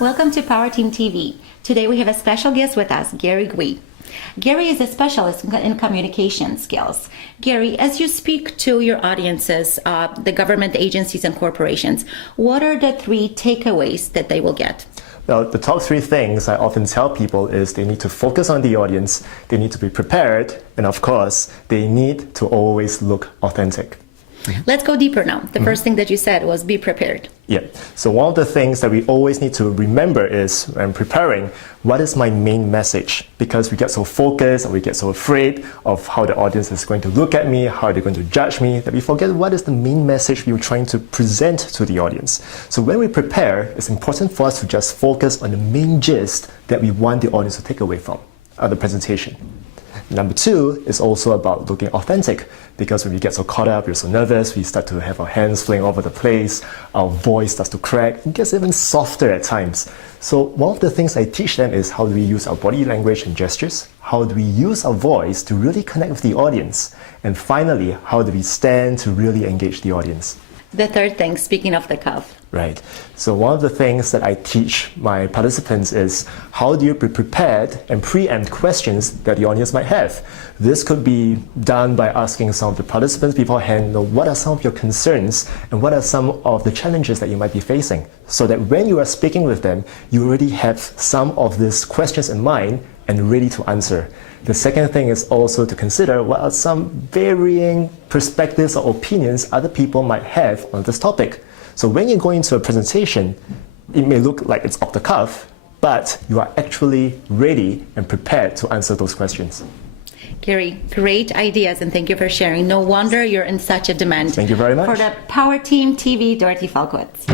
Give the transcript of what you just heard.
Welcome to PowerTeam TV. Today we have a special guest with us, Guwe. Gary is a specialist in communication skills. Gary, as you speak to your audiences, the government agencies and corporations, what are the 3 takeaways that they will get? Well, the top 3 things I often tell people is they need to focus on the audience, they need to be prepared, and of course, they need to always look authentic. Let's go deeper now. The first thing that you said was be prepared. Yeah. So one of the things that we always need to remember is when preparing, what is my main message? Because we get so focused or we get so afraid of how the audience is going to look at me, how they're going to judge me, that we forget what is the main message we are trying to present to the audience. So when we prepare, it's important for us to just focus on the main gist that we want the audience to take away from the presentation. Number 2 is also about looking authentic, because when we get so caught up, we're so nervous, we start to have our hands flying all over the place, our voice starts to crack, it gets even softer at times. So one of the things I teach them is how do we use our body language and gestures, how do we use our voice to really connect with the audience, and finally, how do we stand to really engage the audience. The third thing, speaking of the cuff. Right. So one of the things that I teach my participants is how do you be prepared and preempt questions that the audience might have. This could be done by asking some of the participants beforehand, what are some of your concerns and what are some of the challenges that you might be facing, so that when you are speaking with them, you already have some of these questions in mind and ready to answer. The second thing is also to consider what are some varying perspectives or opinions other people might have on this topic. So when you go into a presentation, it may look like it's off the cuff, but you are actually ready and prepared to answer those questions. Gary, great ideas, and thank you for sharing. No wonder you're in such a demand. Thank you very much. For the PowerTeam TV, Dorothy Falkowitz.